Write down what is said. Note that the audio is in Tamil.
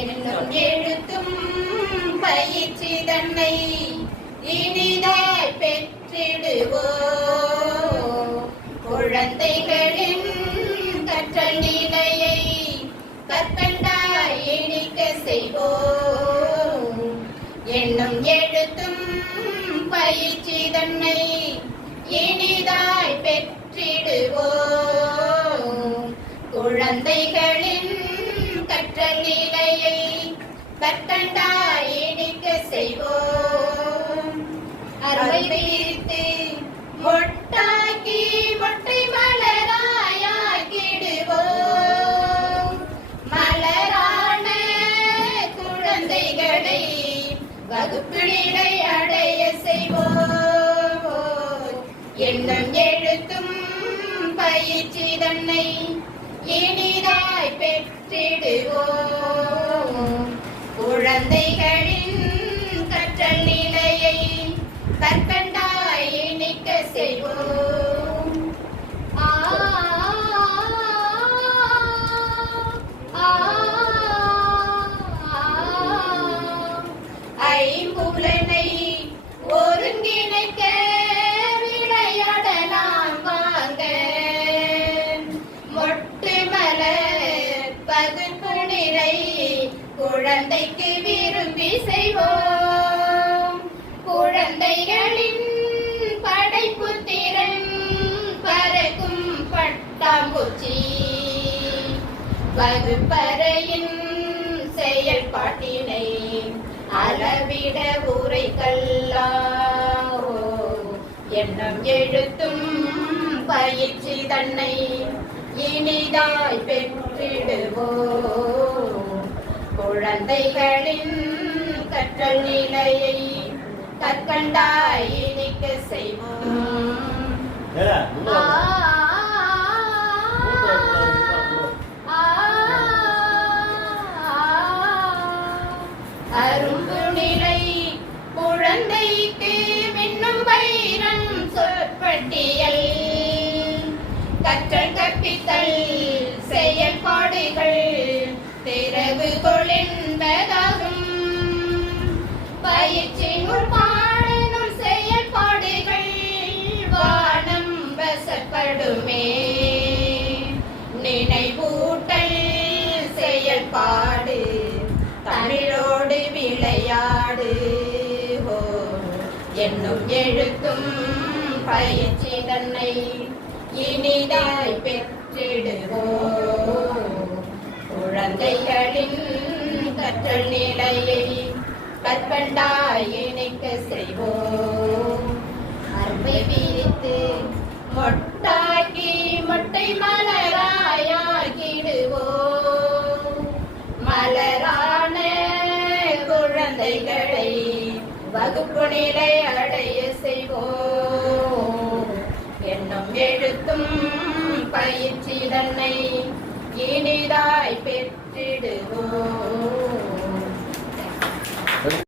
என்னும் எழுத்தும் பயிற்சி தன்னை இனிதாய் பெற்றிடுவோம். குழந்தைகளின் கற்றல் நிலையை கற்கண்டாய் இனிக்க செய்வோம். என்னும் எழுத்தும் பயிற்சி தன்னை இனிதாய் பெற்றிடுவோம். குழந்தைகளின் கற்றல் நிலையை கற்கண்டாய் இனிக்க செய்வோம். அருமை பிரித்து மொட்டாக்கி மொட்டை மலராயாக்கிடுவோம். மலரான குழந்தைகளை வகுப்பினை அடைய செய்வோம். என்னும் எழுத்தும் பயிற்சி தன்னை இனிதாய் பெற்றிடுவோம். குழந்தைகளின் கற்றல் நிலையை கற்கண்டாய் இனிக்க செய்வோம். ஐம்புலனை ஒருங்கிணைக்க விளையாடலாம் வாங்க. மொட்டு மலர் பகுப்பு நிலை குழந்தைக்கு விரும்பி செய்வோம். குழந்தைகளின் படைப்பு திறன் பறக்கும் பட்டாம்பூச்சி வகுப்பறையின் செயல்பாட்டினை அளவிட உரைக்கல்லாவோ. எண்ணம் எழுத்தும் பயிற்சி தன்னை இனிதாய் பெற்றிடுவோம். குழந்தைகளின் கற்றல் நிலையை கற்கண்டாய் இனிக்க செய்வோம். அரும்பு நிலை குழந்தைக்கு மின்னும் பயிரன் சொற்பட்டியல் கற்றல் கற்பித்தல் செயல்பாடுகள் திறவுகோல் என்பதாகும். பயிற்சி பாடனும் செயல்பாடுகள் வானம் வசப்படுமே. நினைவூட்டல் செயல்பாடு தமிழோடு விளையாடு. என்னும் எழுத்தும் பயிற்சி தன்னை இனிதாய் பெற்றிடுவோம். குழந்தைகளின் கற்றல் நிலையை கற்கண்டாய் இனிக்க செய்வோம். அருமை விரித்து மொட்டாக்கி மொட்டை மலராயாக்கிடுவோம். மலரான குழந்தைகளை வகுப்பு நிலை அடைய செய்வோம். என்னும் எழுத்தும் பயிற்சி தன்னை இனிதாய் பெற்றிடுவோம்.